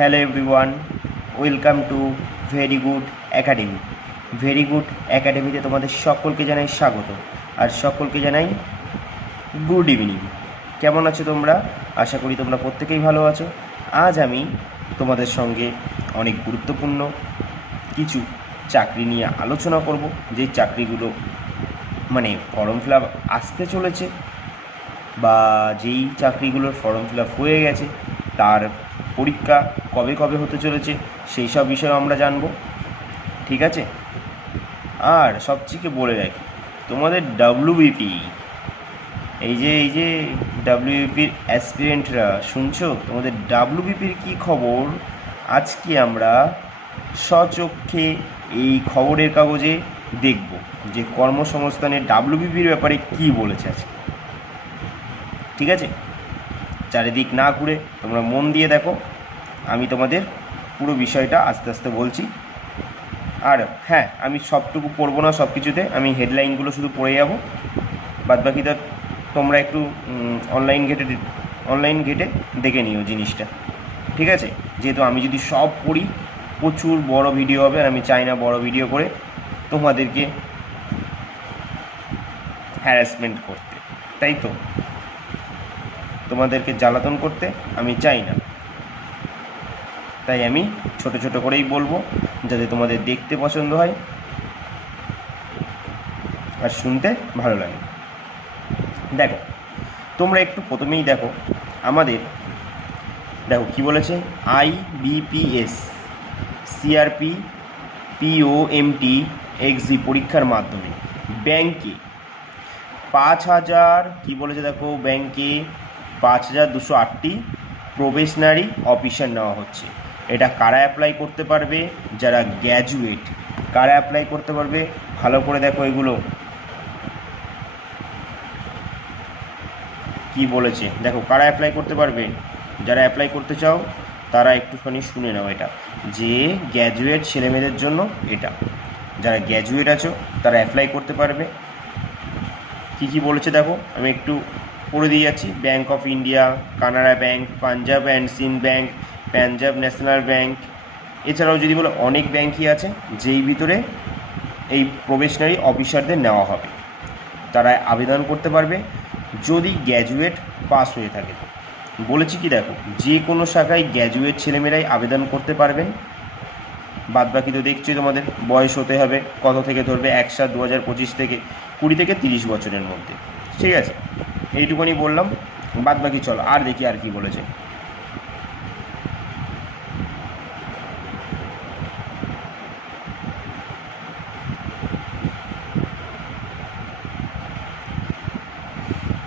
Hello everyone, welcome to very good academy. Very good একাডেমিতে তোমাদের সকলকে জানাই স্বাগত, আর সকলকে জানাই গুড ইভিনিং। কেমন আছো তোমরা? আশা করি তোমরা প্রত্যেকেই ভালো আছো। আজ আমি তোমাদের সঙ্গে অনেক গুরুত্বপূর্ণ কিছু চাকরি নিয়ে আলোচনা করব, যেই চাকরিগুলো ফর্ম ফিল আপ আসতে চলেছে, বা যেই চাকরিগুলোর ফর্ম ফিল আপ হয়ে গেছে তার পরীক্ষা কবে কবে হতে চলেছে সেই সব বিষয়ে আমরা জানব। ঠিক আছে? আর সবচেয়ে বলে রাখি, তোমাদের ডাব্লিউবিপি এই যে ডাব্লিউবিপির অ্যাসপিরেন্টরা শুনছো, তোমাদের ডাব্লিউবিপির কী খবর আজকে আমরা স্বচক্ষে এই খবরের কাগজে দেখব, যে কর্মসংস্থানের ডাব্লিউবিপির ব্যাপারে কী বলেছে আজকে। ঠিক আছে? চারিদিক না ঘুরে তোমরা মন দিয়ে দেখো, আমি তোমাদের পুরো বিষয়টা আস্তে আস্তে বলছি। আর হ্যাঁ, আমি সবটুকু পড়বো না, সব কিছুতে আমি হেডলাইনগুলো শুধু পড়ে যাব, বাদবাকিটা তোমরা একটু অনলাইন ঘেটে দেখে নিও জিনিসটা। ঠিক আছে? যেহেতু আমি যদি সব পড়ি প্রচুর বড় ভিডিও হবে, আর আমি চাই না বড় ভিডিও করে তোমাদেরকে হ্যারাসমেন্ট করতে, তাই তো তোমাদেরকে জ্বালাতন করতে আমি চাই না। তাই আমি ছোট ছোট করেই বলবো, যাতে তোমাদের দেখতে পছন্দ হয় আর শুনতে ভালো লাগে। দেখো, তোমরা একটু প্রথমেই দেখো, আমাদের দেখো কি বলেছে, IBPS CRP POMT XG পরীক্ষার মাধ্যমে ব্যাংকে 5,000 কি বলেছে দেখো, ব্যাংকে 5,208টি প্রবেশনারি অফিসার নেওয়া হচ্ছে। এটা কারা অ্যাপ্লাই করতে পারবে? যারা গ্র্যাজুয়েট। কারা অ্যাপ্লাই করতে পারবে? ভালো করে দেখো, এগুলো কি বলেছে দেখো, কারা অ্যাপ্লাই করতে পারবে। যারা অ্যাপ্লাই করতে চাও তারা একটুখানি শুনে নাও, এটা যে গ্র্যাজুয়েট ছেলেমেয়েদের জন্য এটা। যারা গ্র্যাজুয়েট আছো তারা অ্যাপ্লাই করতে পারবে। কি কি বলেছে দেখো, আমি একটু পড়ে দিয়ে যাচ্ছি। Bank of India, Canara bank, Punjab and Sind bank, Punjab national bank, এছাড়াও যদি বলো অনেক ব্যাঙ্কই আছে যেই ভিতরে এই প্রবেশনারি অফিসারদের নেওয়া হবে। তারা আবেদন করতে পারবে যদি গ্র্যাজুয়েট পাস হয়ে থাকে। বলেছি কি দেখো, যে কোনো শাখায় গ্র্যাজুয়েট ছেলেমেয়েরাই আবেদন করতে পারবেন। বাদবাকি তো দেখছি, তোমাদের বয়স হতে হবে কত থেকে ধরবে, 1/7/2025 থেকে 20 থেকে 30 বছরের মধ্যে। ঠিক আছে, এইটুকুনি বললাম। বাদবাকি চলো আর দেখি আর কি বলেছে।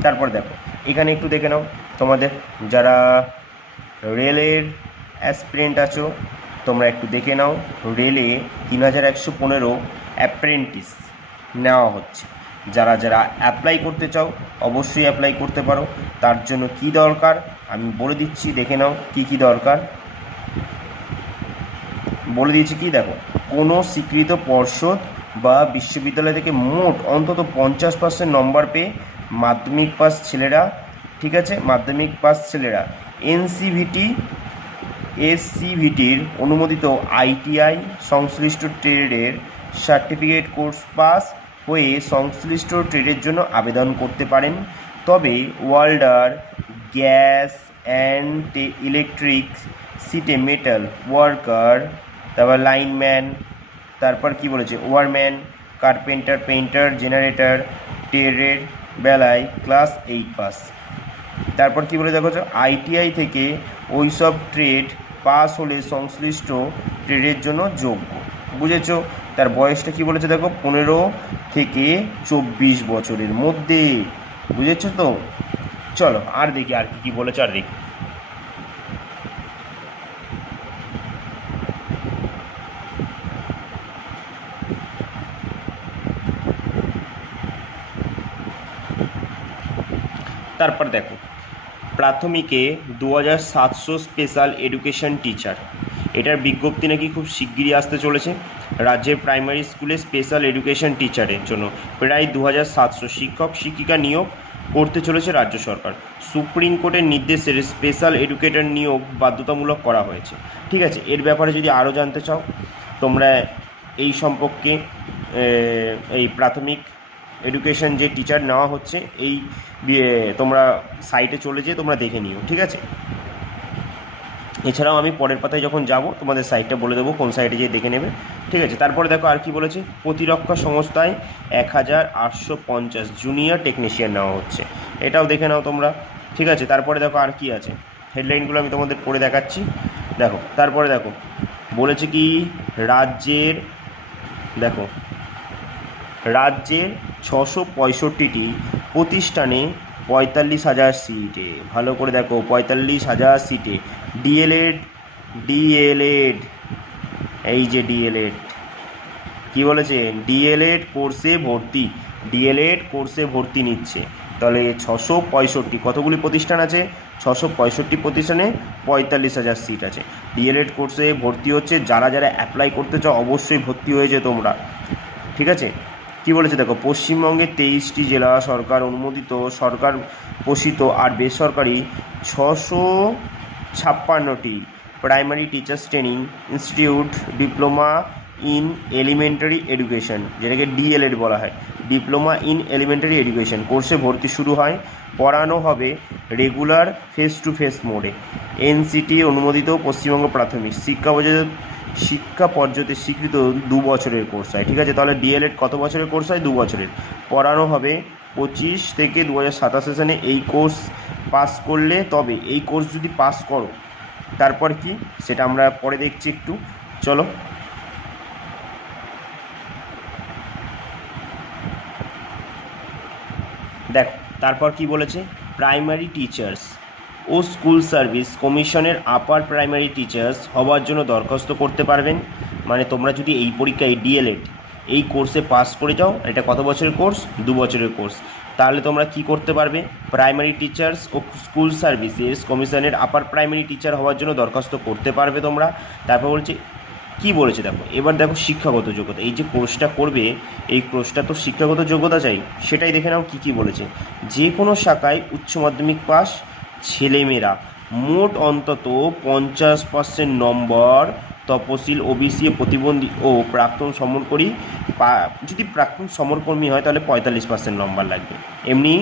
তারপর দেখো, এখানে একটু দেখে নাও, তোমাদের যারা রেলের অ্যাসপিরেন্ট আছো তোমরা একটু দেখে নাও। রেলে 3,115 অ্যাপ্রেন্টিস নেওয়া হচ্ছে। যারা যারা অ্যাপ্লাই করতে চাও অবশ্যই অ্যাপ্লাই করতে পারো। তার জন্য কি দরকার আমি বলে দিচ্ছি, দেখে নাও কি কি দরকার বলে দিয়েছি। কি দেখো, কোনো স্বীকৃত পর্ষদ বা বিশ্ববিদ্যালয় থেকে মোট অন্তত 50% নম্বর পেয়ে মাধ্যমিক পাস ছেলেরা, ঠিক আছে, মাধ্যমিক পাস ছেলেরা NCVT SCVTর অনুমোদিত ITI সংশ্লিষ্ট ট্রেডের সার্টিফিকেট কোর্স পাস হয়ে সংশ্লিষ্ট ট্রেডের জন্য আবেদন করতে পারেন। তবে ওয়েল্ডার, গ্যাস অ্যান্ড ইলেকট্রিক, সিটে মেটাল ওয়ার্কার, তারপর লাইনম্যান, তারপর কি বলেছে, ওয়ারম্যান, কার্পেন্টার, পেইন্টার, জেনারেটর ট্রেডের বেলায় ক্লাস 8 পাস। তারপর কি বলে দেখো, ITI থেকে ওই সব ট্রেড পাস হলে সংশ্লিষ্ট ট্রেডের জন্য যোগ্য। বুঝেছো? তার বয়সটা কি বলেছে দেখো, 15 থেকে 24 বছরের মধ্যে। বুঝেছো তো? চলো আর দেখি আর কি বলেছে, আর দেখি। তারপর দেখো, প্রাথমিকে 2,700 স্পেশাল এডুকেশন টিচার, এটার বিজ্ঞপ্তি নাকি খুব শিগগিরই আসতে চলেছে। রাজ্যের প্রাইমারি স্কুলে স্পেশাল এডুকেশন টিচারের জন্য প্রায় 2,700 শিক্ষক শিক্ষিকা নিয়োগ করতে চলেছে রাজ্য সরকার। সুপ্রিম কোর্টের নির্দেশের স্পেশাল এডুকেটর নিয়োগ বাধ্যতামূলক করা হয়েছে। ঠিক আছে, এর ব্যাপারে যদি আরও জানতে চাও তোমরা এই সম্পর্কে এই প্রাথমিক এডুকেশন যে টিচার নেওয়া হচ্ছে এই তোমরা সাইটে চলে যেয়ে তোমরা দেখে নিও। ঠিক আছে, এছাড়াও আমি পরের পাতায় যখন যাব তোমাদের সাইটটা বলে দেবো, কোন সাইটে যেয়ে দেখে নেবে। ঠিক আছে, তারপরে দেখো আর কি বলেছে, প্রতিরক্ষা সংস্থায় 1850 জুনিয়র টেকনিশিয়ান নেওয়া হচ্ছে, এটাও দেখে নাও তোমরা। ঠিক আছে, তারপরে দেখো আর কি আছে, হেডলাইনগুলো আমি তোমাদের পড়ে দেখাচ্ছি। দেখো তারপরে দেখো বলেছে কি, রাজ্যের 665টি প্রতিষ্ঠানে 45,000 সিটে, ভালো করে দেখো 45,000 সিটে ডিএলএড এই যে ডিএলএড কি বলেছে, ডিএলএড কোর্সে ভর্তি নিচ্ছে। তাহলে 665 কতগুলি প্রতিষ্ঠান আছে, 665 প্রতিষ্ঠানে 45,000 সিট আছে। ডিএলএড কোর্সে ভর্তি হচ্ছে, যারা যারা অ্যাপ্লাই করতে চাও অবশ্যই ভর্তি হয়েছে তোমরা। ঠিক আছে, কি বলেছে দেখো, পশ্চিমবঙ্গের 23টি জেলা সরকার অনুমোদিত সরকার পোষিত আর বেসরকারি 656টি primary teachers training institute diploma in elementary education, যেটাকে ডিএলএড বলা হয়, ডিপ্লোমা ইন এলিমেন্টারি এডুকেশন কোর্সে ভর্তি শুরু হয়। পড়ানো হবে রেগুলার ফেস টু ফেস মোডে। এনসিটি অনুমোদিত পশ্চিমবঙ্গ প্রাথমিক শিক্ষা পর্যায়ে স্বীকৃত 2 বছরের কোর্স হয়। ঠিক আছে, তাহলে ডিএলএড কত বছরের কোর্স হয়, 2 বছরের। পড়ানো হবে 25 থেকে 2027 সেশনে। এই কোর্স পাস করলে, তবে এই কোর্স যদি পাস করো তারপর কি সেটা আমরা পরে দেখছি একটু, চলো। দেখো তারপর কি বলেছে, প্রাইমারি টিচার্স ও স্কুল সার্ভিস কমিশনের আপার প্রাইমারি টিচার্স হওয়ার জন্য দরখাস্ত করতে পারবেন। মানে তোমরা যদি এই পরীক্ষায় ডিএলএড এই কোর্সে পাস করে যাও, এটা কত বছরের কোর্স, 2 বছরের কোর্স, তাহলে তোমরা কি করতে পারবে, প্রাইমারি টিচার্স ও স্কুল সার্ভিসেস কমিশনের আপার প্রাইমারি টিচার হওয়ার জন্য দরখাস্ত করতে পারবে তোমরা। তারপর বলছে কি বলেছে দেখো, এবার দেখো শিক্ষাগত যোগ্যতা, এই যে কোর্সটা করবে এই কোর্সটা তো শিক্ষাগত যোগ্যতা চাই, সেটাই দেখে নাও কি বলেছে। যে কোনো শাখায় উচ্চ মাধ্যমিক পাস ছেলেমেয়েরা মোট অন্তত 50% নম্বর, তপশিল ওবিসি প্রতিবন্ধী ও প্রাক্তন সমরকর্মী, যদি প্রাক্তন সমরকর্মী হয় তাহলে 45% নম্বর লাগবে। এমনি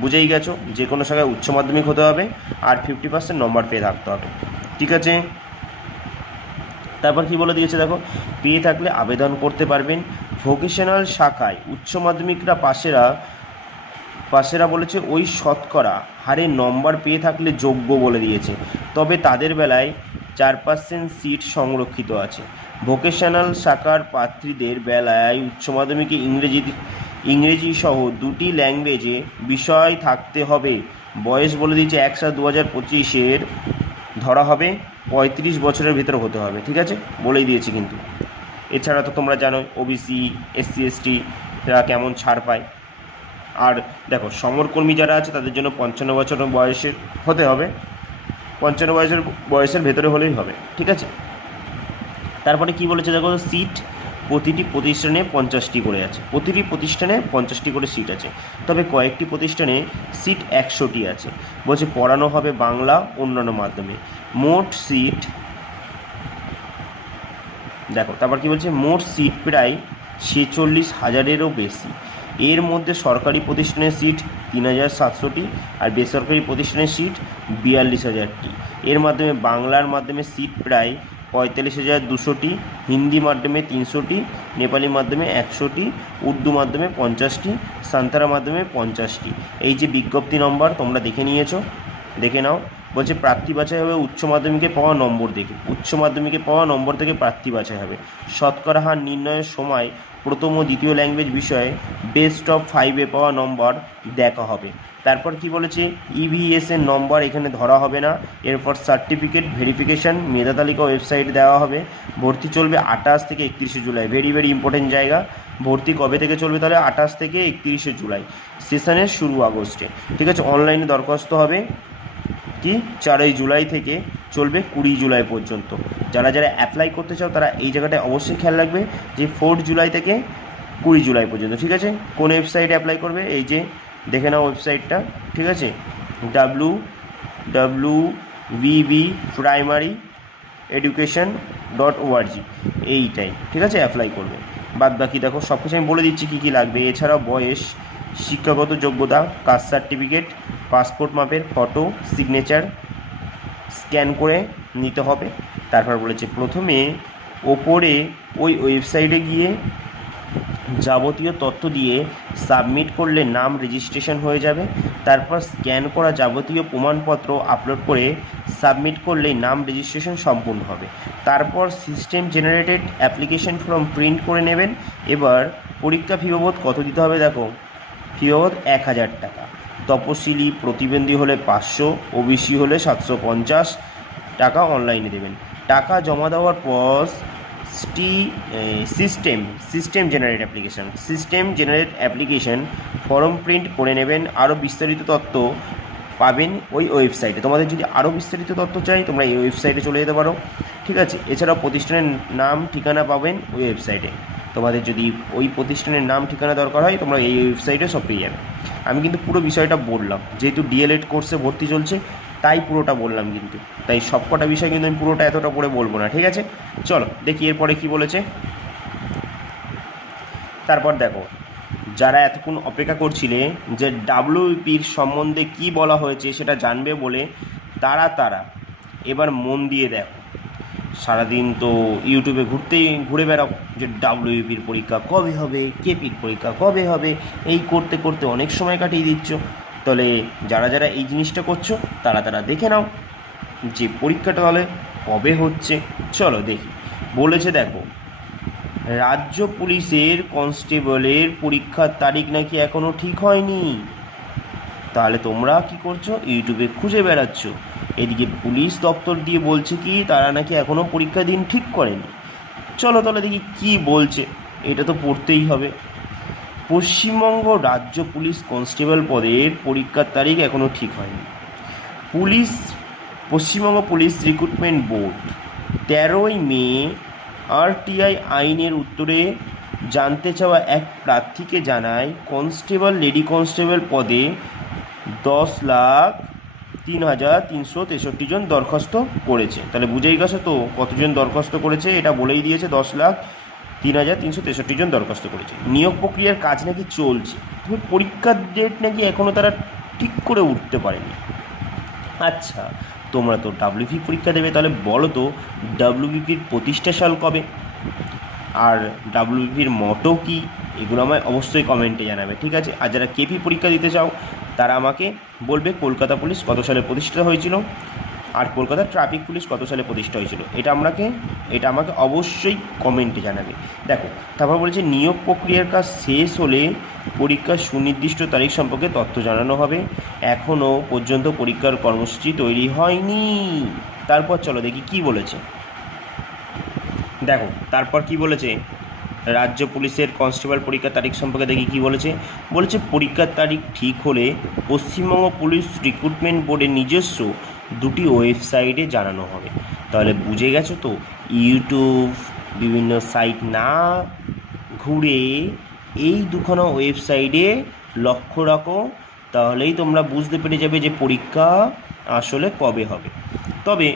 বুঝেই গেছো, যে কোনো শাখায় উচ্চ মাধ্যমিক হতে হবে আর 50% নম্বর পেয়ে থাকতে হবে। ঠিক আছে, তারপর কি বলে দিয়েছে দেখো, পেয়ে থাকলে আবেদন করতে পারবেন। ভোকেশনাল শাখায় উচ্চ মাধ্যমিকরা পাশেরা বলেছে ওই শতকরা হারে নম্বর পেয়ে থাকলে যোগ্য বলে দিয়েছে, তবে তাদের বেলায় 4% সিট সংরক্ষিত আছে। ভোকেশনাল শাখার প্রার্থীদের বেলায় উচ্চ মাধ্যমিকে ইংরেজি সহ 2টি ল্যাঙ্গুয়েজে বিষয় থাকতে হবে। বয়স বলে দিয়েছে 1/7/2025 ধরা হবে 35 বছরের ভিতরে হতে হবে। ঠিক আছে, বলেই দিয়েছি কিন্তু। এছাড়া তো তোমরা জানো ওবিসি SC ST এরা কেমন ছাড় পায়। আর দেখো সমরকর্মী যারা আছে তাদের জন্য 55 বছর বয়সের হতে হবে, 55 বয়সের ভেতরে হলেই হবে। ঠিক আছে, তারপরে কি বলেছে দেখো, সিট প্রতিটি প্রতিষ্ঠানে 50টি করে আছে, প্রতিটি প্রতিষ্ঠানে 50টি করে সিট আছে, তবে কয়েকটি প্রতিষ্ঠানে সিট 100টি আছে। বলছে পড়ানো হবে বাংলা অন্যান্য মাধ্যমে। মোট সিট দেখো, তারপর কি বলছে, মোট সিট প্রায় 46,000-এরও বেশি। এর মধ্যে সরকারি প্রতিষ্ঠানের সিট 3,700টি আর বেসরকারি প্রতিষ্ঠানের সিট 42,000টি। এর মাধ্যমে বাংলার মাধ্যমে সিট প্রায় 45,200টি, হিন্দি মাধ্যমে 300টি, নেপালি মাধ্যমে 100টি, উর্দু মাধ্যমে 50টি, সান্তারা মাধ্যমে 50টি। এই যে বিজ্ঞপ্তি নম্বর তোমরা দেখে নিয়েছো, দেখে নাও। বলছে প্রার্থী বাছাই হবে উচ্চ মাধ্যমিকে পাওয়া নম্বর দেখে, উচ্চ মাধ্যমিকে পাওয়া নম্বর থেকে প্রার্থী বাছাই হবে। শতকরা হার নির্ণয়ের সময় প্রথম ও দ্বিতীয় ল্যাঙ্গুয়েজ বিষয়ে বেস্ট অফ 5-এ পাওয়া নম্বর দেখা হবে। তারপর কি বলেছে, EVS এর নম্বর এখানে ধরা হবে না। এরপর সার্টিফিকেট ভেরিফিকেশান মেধা তালিকা ওয়েবসাইট দেওয়া হবে। ভর্তি চলবে 28 থেকে 31শে জুলাই, ভেরি ইম্পর্টেন্ট জায়গা। ভর্তি কবে থেকে চলবে তাহলে 28 থেকে 31শে জুলাই, সেশনের শুরু আগস্টে। ঠিক আছে, অনলাইনে দরখাস্ত হবে কি 4ই জুলাই থেকে চলবে 20 জুলাই পর্যন্ত। যারা যারা অ্যাপ্লাই করতে চাও তারা এই জায়গাটায় অবশ্যই খেয়াল রাখবে যে 4 জুলাই থেকে 20 জুলাই পর্যন্ত। ঠিক আছে, কোন ওয়েবসাইটে অ্যাপ্লাই করবে, এই যে দেখে নাও ওয়েবসাইটটা, ঠিক আছে, www.primary.education.org, এইটাই, ঠিক আছে, অ্যাপ্লাই করবে। বাদ বাকি দেখো সব কিছু আমি বলে দিচ্ছি কী কী লাগবে। এছাড়াও বয়স, শিক্ষাগত যোগ্যতা, কাস্ট সার্টিফিকেট, পাসপোর্ট মাপের ফটো, সিগনেচার স্ক্যান করে নিতে হবে। তারপর বলেছে প্রথমে ওপরে ওই ওয়েবসাইটে গিয়ে যাবতীয় তথ্য দিয়ে সাবমিট করলে নাম রেজিস্ট্রেশন হয়ে যাবে। তারপর স্ক্যান করা যাবতীয় প্রমাণপত্র আপলোড করে সাবমিট করলেই নাম রেজিস্ট্রেশন সম্পূর্ণ হবে। তারপর system generated application form print করে নেবেন। এবার পরীক্ষা ফি বাবদ কত দিতে হবে দেখো, ফি বাবদ 1000 টাকা। তপশিলি প্রতিবন্ধী হলে 500, ওবিসি হলে 750 টাকা অনলাইনে দেবেন। টাকা জমা দেওয়ার পর system generate application form print করে নেবেন। আরও বিস্তারিত তথ্য পাবেন ওই ওয়েবসাইটে। তোমাদের যদি আরও বিস্তারিত তথ্য চাই তোমরা এই ওয়েবসাইটে চলে যেতে পারো, ঠিক আছে। এছাড়াও প্রতিষ্ঠানের নাম ঠিকানা পাবেন ওই ওয়েবসাইটে। তোমাদের যদি ওই প্রতিষ্ঠানের নাম ঠিকানা দরকার হয় তোমরা এই ওয়েবসাইটে সব পেয়ে যাবে। আমি কিন্তু পুরো বিষয়টা বললাম, যেহেতু ডিএলএড কোর্সে ভর্তি চলছে তাই পুরোটা বললাম, কিন্তু তাই সব কটা বিষয় কিন্তু আমি পুরোটা এতটা করে বলবো না, ঠিক আছে। চলো দেখি এরপরে কি বলেছে। তারপর দেখো, যারা এতক্ষণ অপেক্ষা করছিলে যে ডাব্লিউপির সম্বন্ধে কি বলা হয়েছে সেটা জানবে বলে, তারা এবার মন দিয়ে দেখো। সারাদিন তো ইউটিউবে ঘুরে বেড়াও যে ডাব্লিউপির পরীক্ষা কবে হবে, কেপির পরীক্ষা কবে হবে, এই করতে করতে অনেক সময় কাটিয়ে দিচ্ছ। তাহলে যারা এই জিনিসটা করছো তারা দেখে নাও যে পরীক্ষাটা তাহলে কবে হচ্ছে। চলো দেখি। বলেছে দেখো, রাজ্য পুলিশের কনস্টেবলের পরীক্ষার তারিখ নাকি এখনও ঠিক হয়নি। তাহলে তোমরা কি করছো, ইউটিউবে খুঁজে বেড়াচ্ছ। এদিকে পুলিশ দপ্তর দিয়ে বলছে কি তারা নাকি এখনও পরীক্ষা দিন ঠিক করেনি। চলো তাহলে দেখি কি বলছে, এটা তো পড়তেই হবে। পশ্চিমবঙ্গ রাজ্য পুলিশ কনস্টেবল পদের পরীক্ষার তারিখ এখনও ঠিক হয়নি। পশ্চিমবঙ্গ পুলিশ রিক্রুটমেন্ট বোর্ড 13ই মে আরটিআই আইনের উত্তরে জানতে চাওয়া এক প্রার্থীকে জানায় লেডি কনস্টেবল পদে 10,03,363 জন দরখাস্ত করেছে। তাহলে বুঝেই গেছো তো কতজন দরখাস্ত করেছে, এটা বলেই দিয়েছে 10,03,363 জন দরখাস্ত করেছে। নিয়োগ প্রক্রিয়ার কাজ নাকি চলছে, তবে পরীক্ষার ডেট নাকি এখনও তারা ঠিক করে উঠতে পারেনি। আচ্ছা, তোমরা তো ডাব্লিউপি পরীক্ষা দেবে, তাহলে বলো তো ডাব্লিউবিপির প্রতিষ্ঠা সাল কবে, আর ডাব্লিউবিপির মটো কী, এগুলো আমায় অবশ্যই কমেন্টে জানাবে, ঠিক আছে। আর যারা কেপি পরীক্ষা দিতে চাও তারা আমাকে বলবে কলকাতা পুলিশ কত সালে প্রতিষ্ঠিত হয়েছিল আর কলকাতা ট্রাফিক পুলিশ কত সালে প্রতিষ্ঠা হয়েছিল, এটা আমাকে অবশ্যই কমেন্টে জানাবে। দেখো তারপর বলছে নিয়োগ প্রক্রিয়ার কাজ শেষ হলে পরীক্ষার সুনির্দিষ্ট তারিখ সম্পর্কে তথ্য জানানো হবে। এখনও পর্যন্ত পরীক্ষার কর্মসূচি তৈরি হয়নি। তারপর চলো দেখি কি বলেছে। দেখো তারপর কি বলেছে, রাজ্য পুলিশের কনস্টেবল পরীক্ষার তারিখ সম্পর্কে দেখি কি বলেছে। পরীক্ষার তারিখ ঠিক হলে পশ্চিমবঙ্গ পুলিশ রিক্রুটমেন্ট বোর্ডের নিজস্ব 2টি ওয়েবসাইটে জানানো হবে। তাহলে বুঝে গেছো তো, ইউটিউব বিভিন্ন সাইট না ঘুরে এই দুখানা ওয়েবসাইটে লক্ষ্য রাখো, তাহলেই তোমরা বুঝতে পেরে যাবে যে পরীক্ষা আসলে কবে হবে। তবে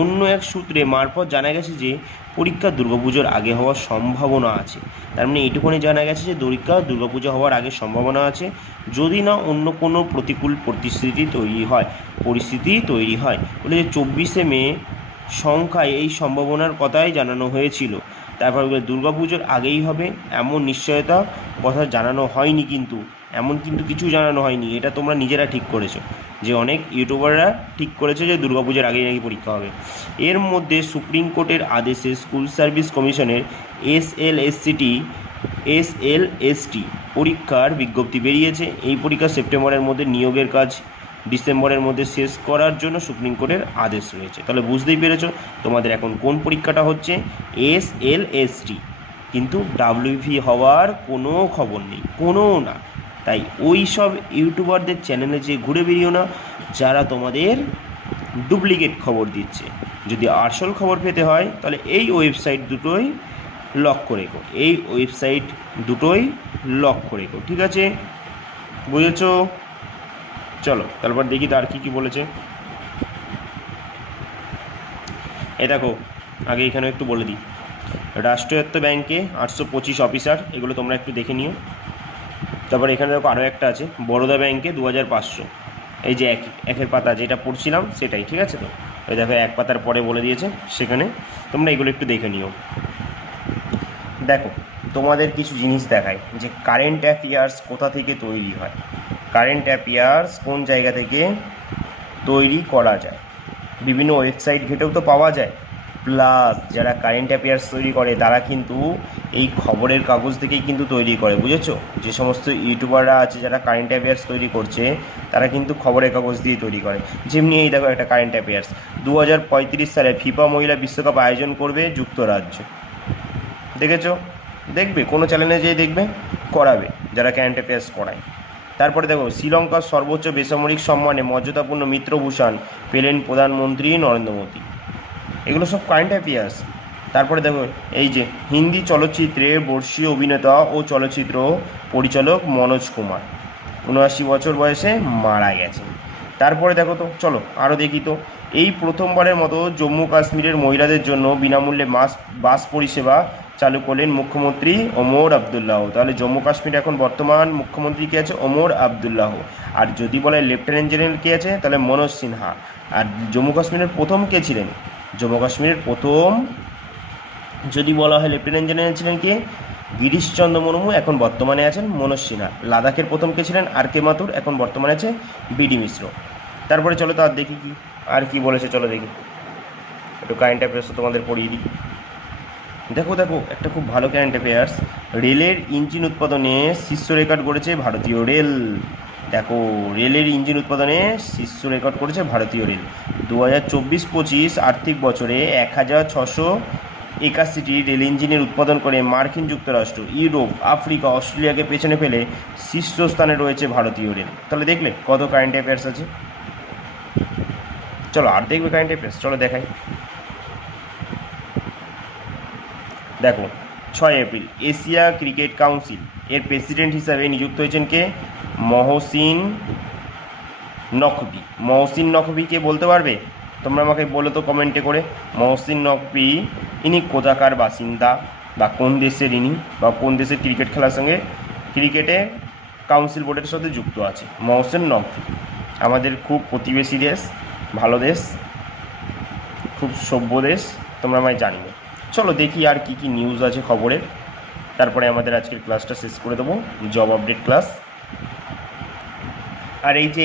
অন্য এক সূত্রে মারফত জানা গেছে যে পরীক্ষা দুর্গাপুজোর আগে হওয়ার সম্ভাবনা আছে। তার মানে এইটুকুনি জানা গেছে যে পরীক্ষা দুর্গাপুজো হওয়ার আগে সম্ভাবনা আছে, যদি না অন্য কোনো প্রতিকূল পরিস্থিতি তৈরি হয়। বলে যে 24শে মে সংখ্যায় এই সম্ভাবনার কথাই জানানো হয়েছিল। তারপর দুর্গাপুজোর আগেই হবে এমন নিশ্চয়তা কথা জানানো হয়নি, কিন্তু কিছু জানানো হয়নি। এটা তোমরা নিজেরা ঠিক করেছো, যে অনেক ইউটিউবাররা ঠিক করেছে যে দুর্গাপুজোর আগেই নাকি পরীক্ষা হবে। এর মধ্যে সুপ্রিম কোর্টের আদেশে স্কুল সার্ভিস কমিশনের এসএলএসটি পরীক্ষার বিজ্ঞপ্তি বেরিয়েছে। এই পরীক্ষা সেপ্টেম্বরের মধ্যে, নিয়োগের কাজ ডিসেম্বরের মধ্যে শেষ করার জন্য সুপ্রিম কোর্টের আদেশ রয়েছে। তাহলে বুঝতেই পেরেছো তোমাদের এখন কোন পরীক্ষাটা হচ্ছে, এসএলএসটি। কিন্তু ডাব্লিউপি হওয়ার কোনো খবর নেই, কোনো না। তাই ওই সব ইউটিউবারদের চ্যানেলে যে ঘুরে বেরিও না যারা তোমাদের ডুপ্লিকেট খবর দিচ্ছে। যদি আসল খবর পেতে হয় তাহলে এই ওয়েবসাইট দুটোই লক্ষ্য রেখো, ঠিক আছে। বুঝেছো? চলো তারপর দেখি তো আর কী বলেছে। দেখো, আগে এখানে একটু বলে দিই, রাষ্ট্রায়ত্ত ব্যাংকে 825 অফিসার, এগুলো তোমরা একটু দেখে নিও। তারপর এখানে দেখো আরও একটা আছে, বরোদা ব্যাংকে 2500, এই যে একের পাতা যেটা পড়ছিলাম সেটাই, ঠিক আছে? তো ওই দেখো এক পাতার পরে বলে দিয়েছে, সেখানে তোমরা এগুলো একটু দেখে নিও। দেখো, তোমাদের কিছু জিনিস দেখায় যে কারেন্ট অ্যাফেয়ার্স কোথা থেকে তৈরি হয়, কারেন্ট অ্যাফেয়ার্স কোন জায়গা থেকে তৈরি করা যায়। বিভিন্ন ওয়েবসাইট ঘেটেও তো পাওয়া যায়, প্লাস যারা কারেন্ট অ্যাফেয়ার্স তৈরি করে তারা কিন্তু এই খবরের কাগজ থেকেই কিন্তু তৈরি করে, বুঝেছো? যে সমস্ত ইউটিউবাররা আছে যারা কারেন্ট অ্যাফেয়ার্স তৈরি করছে, তারা কিন্তু খবরের কাগজ দিয়ে তৈরি করে। যেমনি এই দেখো একটা কারেন্ট অ্যাফেয়ার্স, 2035 সালে ফিফা মহিলা বিশ্বকাপ আয়োজন করবে যুক্তরাজ্য। দেখেছো? দেখবে কোনো চ্যানেলে যেয়ে দেখবে করাবে, যারা কারেন্ট অ্যাফেয়ার্স করায়। তারপরে দেখো, শ্রীলঙ্কার সর্বোচ্চ বেসামরিক সম্মানে মর্যাদাপূর্ণ মিত্রভূষণ পেলেন প্রধানমন্ত্রী নরেন্দ্র মোদী। এগুলো সব কারেন্ট অ্যাফেয়ার্স। তারপরে দেখো, এই যে হিন্দি চলচ্চিত্রে বর্ষীয় অভিনেতা ও চলচ্চিত্র পরিচালক মনোজ কুমার 79 বছর বয়সে মারা গেছেন। তারপরে দেখো তো, চলো আরও দেখি তো, এই প্রথমবারের মতো জম্মু কাশ্মীরের মহিলাদের জন্য বিনামূল্যে বাস পরিষেবা চালু করলেন মুখ্যমন্ত্রী ওমর আবদুল্লাহ। তাহলে জম্মু কাশ্মীর এখন বর্তমান মুখ্যমন্ত্রী কে আছে? ওমর আবদুল্লাহ। আর যদি বলে লেফটেন্যান্ট জেনারেল কে আছে, তাহলে মনোজ সিনহা। আর জম্মু কাশ্মীরের প্রথম কে ছিলেন? জম্মু কাশ্মীরের প্রথম যদি বলা হয় লেফটেন্যান্ট জেনারেল ছিলেন কে? গিরিশচন্দ্র মুর্মু, এখন বর্তমানে আছেন মনোজ সিনহা। লাদাখের প্রথম কে ছিলেন? আর কে মাথুর, এখন বর্তমানে আছে বিডি মিশ্র। তারপরে চলো তো আর দেখি কি আর কি বলেছে, চলো দেখি, একটু কারেন্ট অ্যাফেয়ার্স তোমাদের পড়িয়ে দিই। দেখো দেখো, একটা খুব ভালো কারেন্ট অ্যাফেয়ার্স, রেলের ইঞ্জিন উৎপাদনে শীর্ষ রেকর্ড করেছে ভারতীয় রেল। দেখো, রেলের ইঞ্জিন উৎপাদনে শীর্ষ রেকর্ড করেছে ভারতীয় রেল। 2024-25 আর্থিক বছরে 1681টি রেল ইঞ্জিনের উৎপাদন করে মার্কিন যুক্তরাষ্ট্র, ইউরোপ, আফ্রিকা, অস্ট্রেলিয়াকে পেছনে ফেলে শীর্ষস্থানে রয়েছে ভারতীয় রেল। তাহলে দেখলে কত কারেন্ট অ্যাফেয়ার্স আছে। চলো আর দেখবে কারেন্ট অ্যাফেয়ার্স, চলো দেখাই। দেখো, 6 এপ্রিল এশিয়া ক্রিকেট কাউন্সিল এর প্রেসিডেন্ট হিসাবে নিযুক্ত হয়েছেন কে? মহসিন নকভি। মহসিন নকভি কে বলতে পারবে? তোমরা আমাকে বলো তো কমেন্টে করে, মহসিন নকভি ইনি কোথাকার বাসিন্দা, বা কোন দেশের ইনি, বা কোন দেশের ক্রিকেট খেলার সঙ্গে ক্রিকেটে কাউন্সিল বোর্ডের সাথে যুক্ত আছে? মহসিন নকভি আমাদের খুব প্রতিবেশী দেশ, ভালো দেশ, খুব সভ্য দেশ, তোমরা আমায় জানিও। চলো দেখি আর কি কি নিউজ আছে খবরের, তারপরে আমাদের আজকের ক্লাসটা শেষ করে দেবো, জব আপডেট ক্লাস। আর এই যে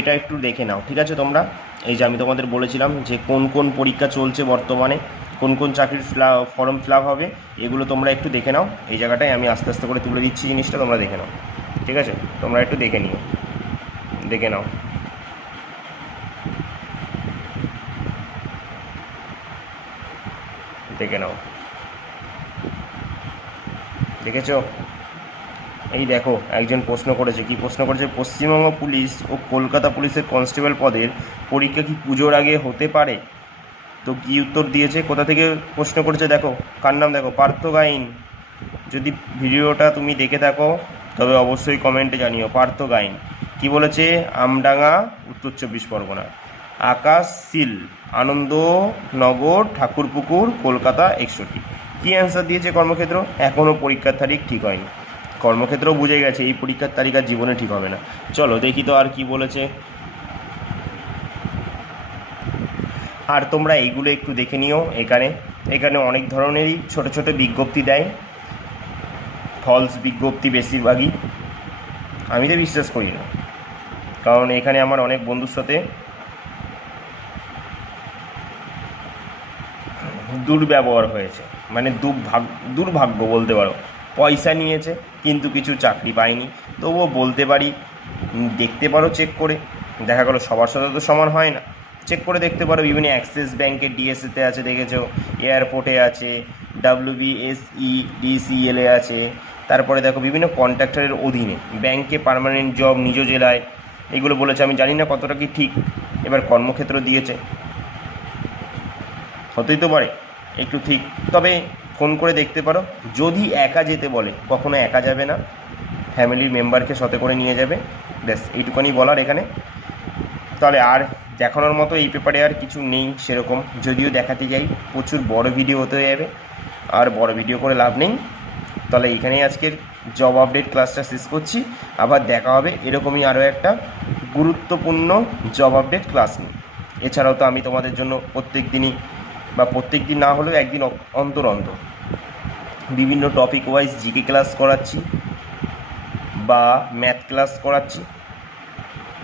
এটা একটু দেখে নাও, ঠিক আছে? তোমরা এই যে আমি তোমাদের বলেছিলাম যে কোন কোন পরীক্ষা চলছে বর্তমানে, কোন কোন চাকরির ফর্ম ফিল আপ হবে, এগুলো তোমরা একটু দেখে নাও। এই জায়গাটায় আমি আস্তে আস্তে করে তুলে দিচ্ছি জিনিসটা, তোমরা দেখে নাও, ঠিক আছে? তোমরা একটু দেখে নিও, দেখে নাও। দেখে নাও, দেখেছ? এই দেখো, একজন প্রশ্ন করেছে, কি প্রশ্ন করেছে? পশ্চিমবঙ্গ পুলিশ ও কলকাতা পুলিশের কনস্টেবল পদের পরীক্ষা কি পুজোর আগে হতে পারে? তো কি উত্তর দিয়েছে, কোথা থেকে প্রশ্ন করেছে দেখো, কার নাম দেখো, পার্থ গাইন। যদি ভিডিওটা তুমি দেখে থাকো তবে অবশ্যই কমেন্টে জানিও পার্থ গাইন কি বলেছে। আমডাঙ্গা, উত্তর 24 পরগনা। আকাশ শীল, আনন্দনগর, ঠাকুরপুকুর, কলকাতা 61। কী অ্যান্সার দিয়েছে? কর্মক্ষেত্র। এখনও পরীক্ষার তারিখ ঠিক হয়নি, কর্মক্ষেত্রও বুঝে গেছে এই পরীক্ষার তারিখ আর জীবনে ঠিক হবে না। চলো দেখি তো আর কি বলেছে। আর তোমরা এইগুলো একটু দেখে নিও। এখানে অনেক ধরনেরই ছোট ছোট বিজ্ঞপ্তি দেয়, ফলস বিজ্ঞপ্তি বেশিরভাগই, আমি তো বিশ্বাস করি না, কারণ এখানে আমার অনেক বন্ধুর সাথে দুর্ব্যবহার হয়েছে, মানে দুর্ভাগ্য বলতে পারো। পয়সা নিয়েছে কিন্তু কিছু চাকরি পায়নি, তবুও বলতে পারি দেখতে পারো চেক করে, দেখা গেলো সবার সাথে তো সমান হয় না, চেক করে দেখতে পারো। বিভিন্ন অ্যাক্সিস ব্যাঙ্কের ডিএসএতে আছে দেখেছো, এয়ারপোর্টে আছে, WBSEDCL এ আছে, তারপরে দেখো বিভিন্ন কন্ট্রাক্টরের অধীনে ব্যাংকে পার্মানেন্ট জব নিজ জেলায়, এগুলো বলেছে। আমি জানি না কতটা কি ঠিক, এবার কর্মক্ষেত্র দিয়েছে, হতেই তো পারে একটু ঠিক, তবে ফোন করে দেখতে পারো। যদি একা যেতে বলে, কখনো একা যাবে না, ফ্যামিলির মেম্বারকে সাথে করে নিয়ে যাবে। ব্যাস এইটুকুনি বলার এখানে। তাহলে আর দেখানোর মতো এই পেপারে আর কিছু নেই সেরকম, যদিও দেখাতে যাই প্রচুর বড় ভিডিও হতে যাবে, আর বড় ভিডিও করে লাভ নেই। তাহলে এইখানেই আজকের জব আপডেট ক্লাসটা শেষ করছি। আবার দেখা হবে এরকমই আরও একটা গুরুত্বপূর্ণ জব আপডেট ক্লাস নিয়ে। এছাড়াও তো আমি তোমাদের জন্য প্রত্যেক দিনই, বা প্রত্যেক দিন না হলেও একদিন অন্তর অন্তর বিভিন্ন টপিক ওয়াইজ জিকে ক্লাস করাচ্ছি বা ম্যাথ ক্লাস করাচ্ছি।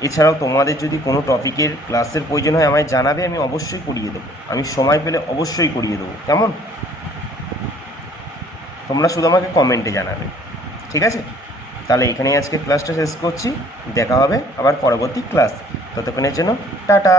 এছাড়াও তোমাদের যদি কোনো টপিকের ক্লাসের প্রয়োজন হয় আমায় জানাবে, আমি অবশ্যই করিয়ে দেবো। আমি সময় পেলে অবশ্যই করিয়ে দেবো, কেমন? তোমরা শুধু আমাকে কমেন্টে জানাবে, ঠিক আছে? তাহলে এখানেই আজকে ক্লাসটা শেষ করছি। দেখা হবে আবার পরবর্তী ক্লাস। ততক্ষণের জন্য টাটা।